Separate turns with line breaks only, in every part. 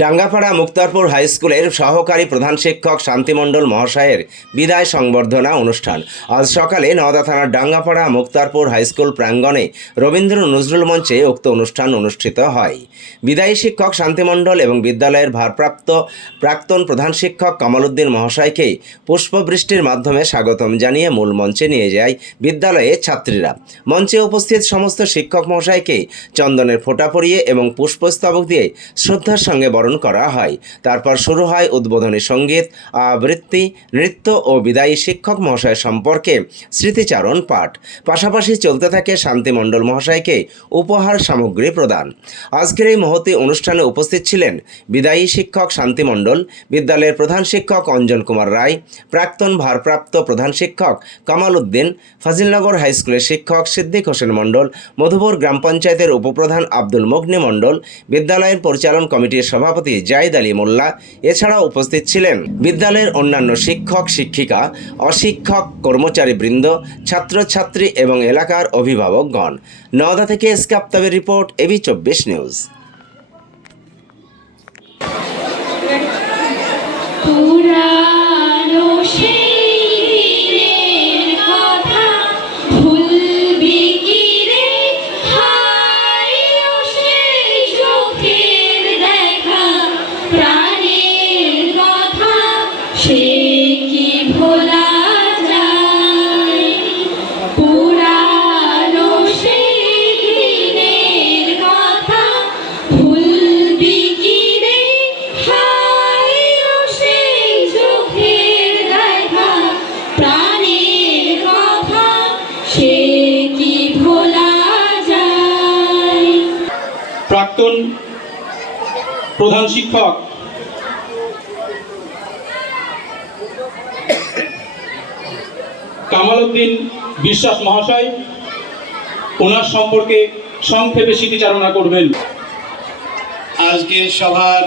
Dangapara Muktarpur high স্কুলের সহকারী প্রধান শিক্ষক শান্তিমণ্ডল মহাশয়ের বিদায় সংবর্ধনা অনুষ্ঠান। আজ সকালে নওদা থানার ডাঙ্গাপাড়া মুক্তারপুর হাই স্কুল প্রাঙ্গণে রবীন্দ্র নজরুল মঞ্চে উক্ত অনুষ্ঠান অনুষ্ঠিত হয়। বিদায়ী শিক্ষক শান্তিমণ্ডল এবং বিদ্যালয়ের ভারপ্রাপ্ত প্রাক্তন প্রধান শিক্ষক কামালউদ্দিন মহাশয়কে পুষ্পবৃষ্টির মাধ্যমে স্বাগতম জানিয়ে মূল মঞ্চে নিয়ে যায় বিদ্যালয়ের ছাত্রীরা। মঞ্চে উপস্থিত সমস্ত শিক্ষক মহাশয়কে চন্দনের ফোঁটা পরিয়ে এবং পুষ্পস্তবক দিয়ে শ্রদ্ধার সঙ্গে বরণ করা হয়। তারপর শুরু হয় উদ্বোধনী সংগীত, আবৃত্তি, নৃত্য ও বিদায়ী শিক্ষক মহাশয় সম্পর্কে স্মৃতিচারণ পাঠ। পাশাপাশি চলতে থাকে শান্তিমণ্ডল মহাশয়কে উপহার সামগ্রী প্রদান। আজকের এই মহতি অনুষ্ঠানে উপস্থিত ছিলেন বিদায়ী শিক্ষক শান্তিমণ্ডল, বিদ্যালয়ের প্রধান শিক্ষক অঞ্জন কুমার রায়, প্রাক্তন ভারপ্রাপ্ত প্রধান শিক্ষক কামাল উদ্দিন, ফাজিলনগর হাই স্কুলের শিক্ষক সিদ্দিক হোসেন মণ্ডল, মধুপুর গ্রাম পঞ্চায়েতের উপপ্রধান আব্দুল মগ্নি মণ্ডল, বিদ্যালয়ের পরিচালন কমিটির সভাপতি জাহিদ আলী মোল্লা এছাড়া উপস্থিত ছিলেন বিদ্যালয়ের অন্যান্য শিক্ষক, শিক্ষিকা, অশিক্ষক কর্মচারী বৃন্দ ছাত্রছাত্রী এবং এলাকার অভিভাবকগণ। নওদা থেকে স্কাপ্তাবের রিপোর্ট, এবি চব্বিশ নিউজ।
প্রাক্তন প্রধান শিক্ষক কামাল উদ্দিন বিশ্বাস মহাশয়, ওনার সম্পর্কে সংক্ষেপে স্মৃতিচারণা করবেন।
আজকের সভার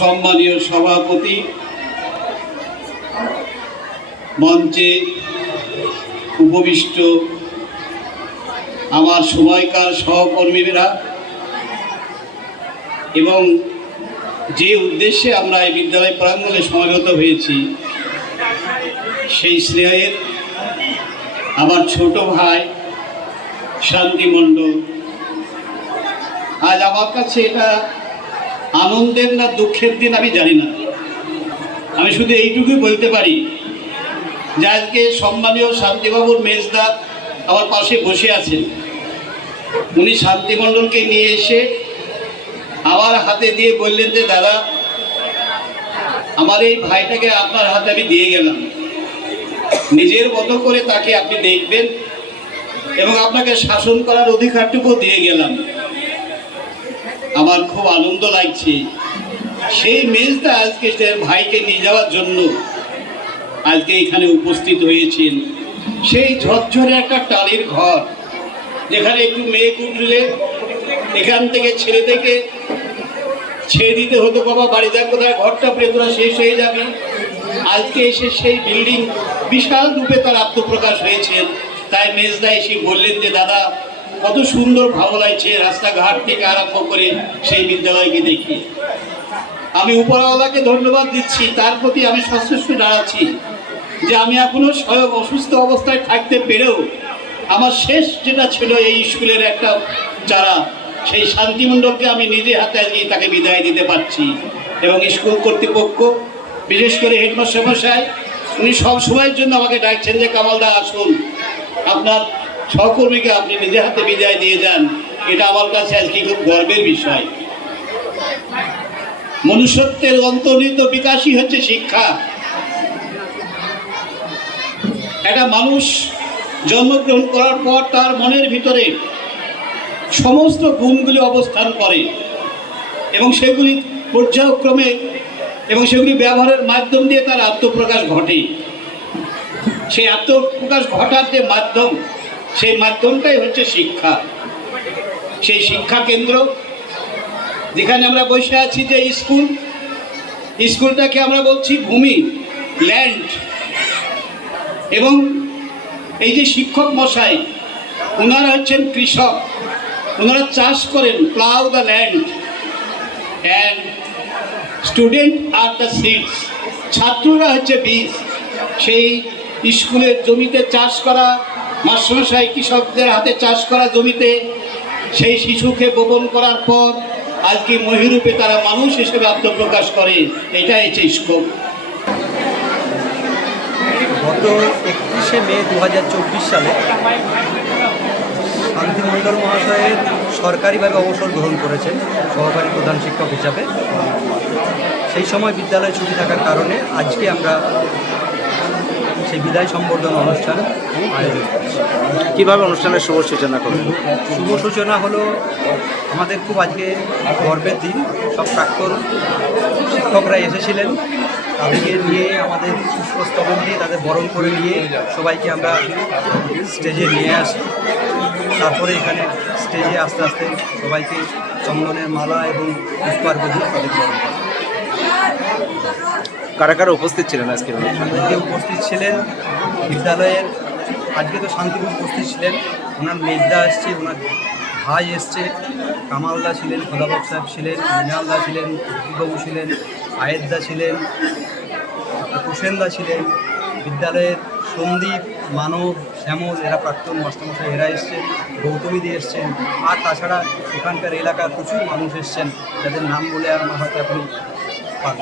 সম্মানীয় সভাপতি মঞ্চে উপবিষ্ট আমার সময়কার সহকর্মীরা এবং যে উদ্দেশ্যে আমরা এই বিদ্যালয় প্রাঙ্গণে সমবেত হয়েছি, সেই স্নেহের আমার ছোট ভাই শান্তিমণ্ডল আজ আমার কাছে এটা আনন্দের না দুঃখের দিন আমি জানি না। আমি শুধু এইটুকুই বলতে পারি যে আজকে সম্মানীয় শান্তিবাবুর মেজদা আমার পাশে বসে আছেন। উনি শান্তিমণ্ডলকে নিয়ে এসে আমার হাতে দিয়ে বললেন যে, দাদা, আমার এই ভাইটাকে আপনার হাতে আমি দিয়ে গেলাম। নিজের মতো করে তাকে আপনি দেখবেন এবং আপনাকে শাসন করার অধিকারটুকু দিয়ে গেলাম। আমার খুব আনন্দ লাগছে। সেই মেজদা আজকে ভাইকে নিয়ে যাওয়ার জন্য আজকে এখানে উপস্থিত হয়েছেন। সেই ঝরঝরে একটা টালির ঘর। যেখানে একটু মেঘ উঠলে এখান থেকে থেকে ছেড়ে দিতে হতো, বাবা, বাড়ি দেখ কোথায়, ঘরটা পেতরা শেষ হয়ে যাবে। আজকে এসে সেই বিল্ডিং বিশাল রূপে তার আত্মপ্রকাশ হয়েছেন তাই মেজদা এসে বললেন যে, দাদা, কত সুন্দর ভালো লাগছে রাস্তাঘাট থেকে আরম্ভ করে সেই বিদ্যালয়কে দেখি আমি উপরওয়ালাকে ধন্যবাদ দিচ্ছি, তার প্রতি আমি সচেষ্ট দাঁড়াচ্ছি যে, আমি এখনও স্বয়ং অসুস্থ অবস্থায় থাকতে পেরেও আমার শেষ যেটা ছিল এই স্কুলের একটা যারা সেই শান্তিমণ্ডপকে আমি নিজে হাতে আজকে তাকে বিদায় দিতে পারছি। এবং স্কুল কর্তৃপক্ষ, বিশেষ করে হেডমাস্টার মশাই, উনি সব সময়ের জন্য আমাকে ডাকছেন যে কামালদা আসুন। আপনার সহকর্মীকে আপনি নিজে হাতে বিদায় দিয়ে যান। এটা আমার কাছে আজকে খুব গর্বের বিষয়। মনুষ্যত্বের অন্তর্নিহিত বিকাশই হচ্ছে শিক্ষা। একটা মানুষ জন্মগ্রহণ করার পর তার মনের ভিতরে সমস্ত গুণগুলি অবস্থান করে এবং সেগুলি পর্যায়ক্রমে এবং সেগুলি ব্যবহারের মাধ্যম দিয়ে তার আত্মপ্রকাশ ঘটে। সেই আত্মপ্রকাশ ঘটার যে মাধ্যম, সেই মাধ্যমটাই হচ্ছে শিক্ষা। সেই শিক্ষা কেন্দ্র যেখানে আমরা বসে আছি যে স্কুল, স্কুলটাকে আমরা বলছি ভূমি, ল্যান্ড। এবং এই যে শিক্ষক মশাই ওনারা হচ্ছেন কৃষক ওনারা চাষ করেন plough the land and student are the seeds ছাত্ররা হচ্ছে বীজ। সেই স্কুলের জমিতে চাষ করা, মাস্টারমশাই কৃষকদের হাতে চাষ করা জমিতে সেই শিশুকে বপন করার পর আজকে মহিরূপে তারা মানুষ হিসেবে আত্মপ্রকাশ করে। এটাই হচ্ছে স্কোপ
গত একত্রিশে মে দু হাজার চব্বিশ সালে শান্তিমণ্ডল মহাশয়ের সরকারিভাবে অবসর গ্রহণ করেছেন সহকারী প্রধান শিক্ষক হিসাবে। সেই সময় বিদ্যালয় ছুটি থাকার কারণে আজকে আমরা সেই বিদায় সম্বর্ধনা অনুষ্ঠান আয়োজন করছি।
কীভাবে অনুষ্ঠানের শুভ সূচনা করবেন?
শুভ সূচনা হলো আমাদের খুব আজকে গর্বের দিন। সব প্রাক্তন শিক্ষকরা এসেছিলেন। তাদেরকে নিয়ে আমাদের পুষ্পস্তবন দিয়ে তাদের বরণ করে নিয়ে সবাইকে আমরা স্টেজে নিয়ে আসি। তারপরে এখানে স্টেজে আস্তে আস্তে সবাইকে চন্দনের মালা এবং পুষ্পার্ঘ দিয়ে তাদের বরণ করা
কারা কারা উপস্থিত ছিলেন আজকে?
আজকে উপস্থিত ছিলেন বিদ্যালয়ের আজকে তো শান্তিপুর উপস্থিত ছিলেন। ওনার মেজদা এসছে ওনার ভাই এসছে কামালদা ছিলেন খোদাবাব সাহেব ছিলেন মৃণালদা ছিলেন বাবু ছিলেন আয়েদদা ছিলেন প্রসেনদা ছিলেন বিদ্যালয়ের সন্দীপ মানব শ্যামল এরা প্রাক্তন মাস্টারমশাই এরা এসছেন গৌতমীদি এসছেন আর তাছাড়া এখানকার এলাকার প্রচুর মানুষ এসছেন যাদের নাম বলে আর আমার হয়তো এখন পারব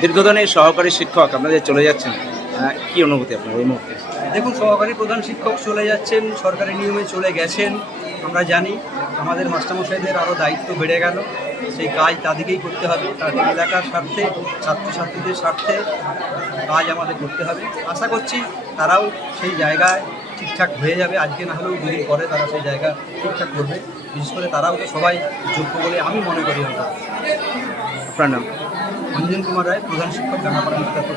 দীর্ঘদিনের সহকারী শিক্ষক আপনাদের চলে যাচ্ছেন কি অনুভূতি আপনার এই মুহূর্তে?
দেখুন সহকারী প্রধান শিক্ষক চলে যাচ্ছেন সরকারি নিয়মে চলে গেছেন আমরা জানি আমাদের মাস্টারমশাইদের আরও দায়িত্ব বেড়ে গেল। সেই কাজ তাদেরকেই করতে হবে। তাদের এলাকার স্বার্থে ছাত্রছাত্রীদের স্বার্থে কাজ আমাদের করতে হবে। আশা করছি তারাও সেই জায়গায় ঠিকঠাক হয়ে যাবে। আজকে না হলেও দুদিন পরে তারা সেই জায়গা ঠিকঠাক করবে। বিশেষ করে তারাও তো সবাই যোগ্য বলে আমি মনে করি আমরা।
আপনার নাম?
অঞ্জন কুমার রায় প্রধান শিক্ষক ডাঙ্গাপাড়া মুক্তাপুর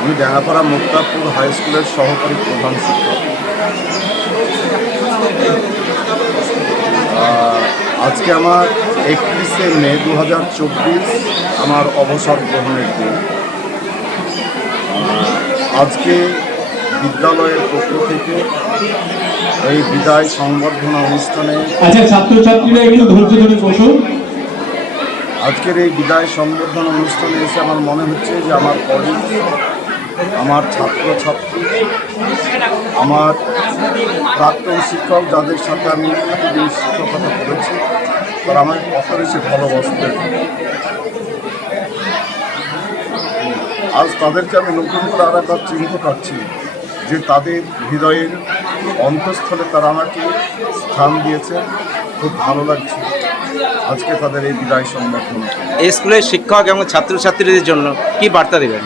আমি ডাঙ্গাপাড়া মুক্তাপুর হাই স্কুলের সহকারী প্রধান শিক্ষক। আজকে আমার একত্রিশে মে দু হাজার চব্বিশ আমার অবসর গ্রহণের দিন। আজকে বিদ্যালয়ের পক্ষ থেকে এই বিদায় সংবর্ধনা অনুষ্ঠানে
আচ্ছা ছাত্রছাত্রীরা একটু ধৈর্য ধরে বসুন।
আজকের এই বিদায় সংবর্ধনা অনুষ্ঠানে এসে আমার মনে হচ্ছে যে আমার কলিগ আমার ছাত্রছাত্রী, আমার প্রাক্তন শিক্ষক যাদের সাথে আমি এতদিন শিক্ষকতা করেছি, তারা আমার কথা এসে ভালোবাসতে আজ তাদেরকে আমি নতুন করে আর একবার চিনতে পারছি যে তাদের হৃদয়ের অন্তঃস্থলে তারা আমাকে স্থান দিয়েছে। খুব ভালো লাগছে। আজকে তাদের এই বিদায় সংবর্ধনা
এই স্কুলের শিক্ষক এবং ছাত্রছাত্রীদের জন্য কি বার্তা দেবেন?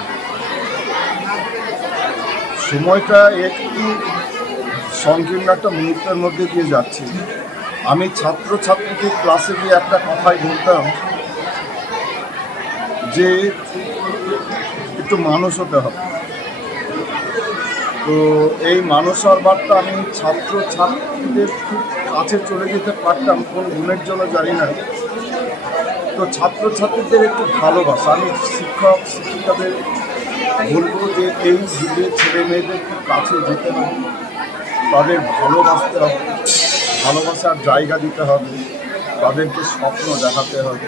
সময়টা একটু সংকীর্ণ একটা মুহূর্তের মধ্যে দিয়ে যাচ্ছে। আমি ছাত্রছাত্রীকে ক্লাসে গিয়ে একটা কথাই বলতাম যে একটু মানুষ হতে হবে। তো এই মানুষ হওয়ার বার্তা আমি ছাত্র ছাত্রীদের খুব কাছে চলে যেতে পারতাম, কোন গুণের জন্য জানি না। তো ছাত্রছাত্রীদের একটু ভালোবাসা, আমি শিক্ষক, শিক্ষিকাদের বলব যে এই যুগের ছেলে মেয়েদের খুব কাছে যেতে হবে তাদের ভালোবাসতে হবে, ভালোবাসার জায়গা দিতে হবে, তাদেরকে স্বপ্ন দেখাতে হবে।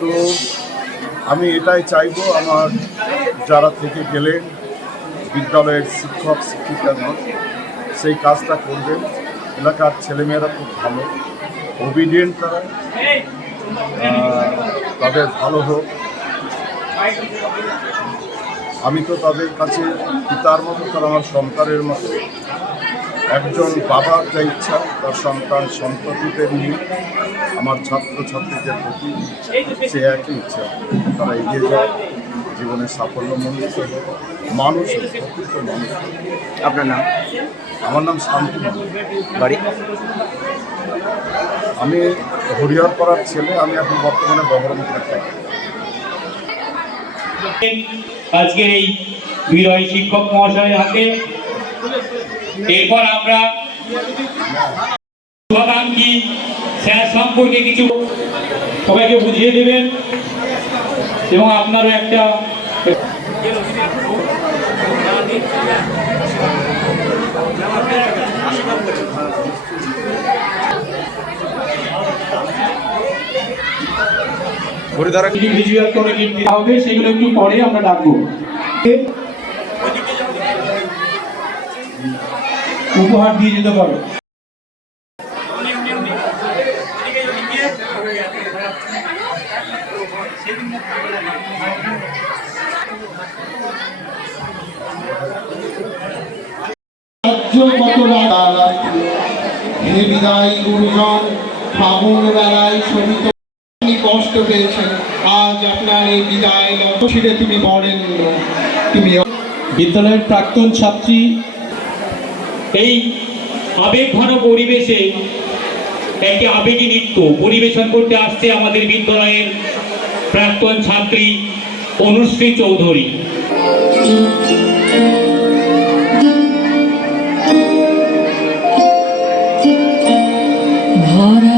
তো আমি এটাই চাইব আমার যারা থেকে গেলেন, বিদ্যালয়ের শিক্ষক শিক্ষিকাগণ সেই কাজটা করবেন। এলাকার ছেলেমেয়েরা খুব ভালো ওবিডিয়েন্ট তারা। তাদের ভালো হোক। আমি তো তাদের কাছে পিতার মতো তারা আমার সন্তানের মতো। একজন বাবার যা ইচ্ছা তার সন্তান সন্ততিদের নিয়ে আমার ছাত্রছাত্রীদের প্রতি সে একই ইচ্ছা তারা এগিয়ে যায় জীবনে হোক, মানুষ প্রকৃত মানুষ
আপনার নাম?
আমার নাম শান্তি
বাড়ি?
আমি হরিহর পাড়ার ছেলে আমি এখন বর্তমানে বহরমপুরে থাকি।
আজকের এই বিরয় শিক্ষক মহাশয়ের হাতে। এরপর আমরা উপাদান কি স্যার সম্পর্কে কিছু সবাইকে বুঝিয়ে দেবেন এবং আপনারও একটা
কিছু ভিজুয়াল করে দেওয়া হবে সেগুলো একটু পরে আমরা ডাকবো। উপহার দিয়ে যেতে পারো।
হে বিদায় গুরুজন ফাগুন বেলায় শোভিত পেয়েছেন। আজ আপনার এই বিদায় লক্ষ্য ছিঁড়ে তুমি বরেণ্য তুমি
বিদ্যালয়ের প্রাক্তন ছাত্রী এই আবেগঘন পরিবেশে একটি আবেগী নৃত্য পরিবেশন করতে আসছে আমাদের বিদ্যালয়ের প্রাক্তন ছাত্রী অনুশ্রী চৌধুরী।
ভরা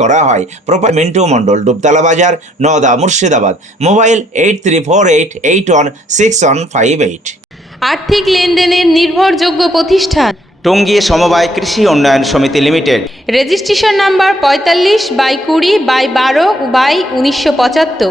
করা হয়। প্রপার মিন্টু মণ্ডল ডুবতলা বাজার Nowda Murshidabad. Mobile eight three four eight eight one six one five eight
আর্থিক লেনদেনের নির্ভরযোগ্য প্রতিষ্ঠান।
টঙ্গী সমবায় কৃষি উন্নয়ন সমিতি লিমিটেড।
রেজিস্ট্রেশন নাম্বার পঁয়তাল্লিশ বাই কুড়ি বাই বারো বাই উনিশশো পঁচাত্তর।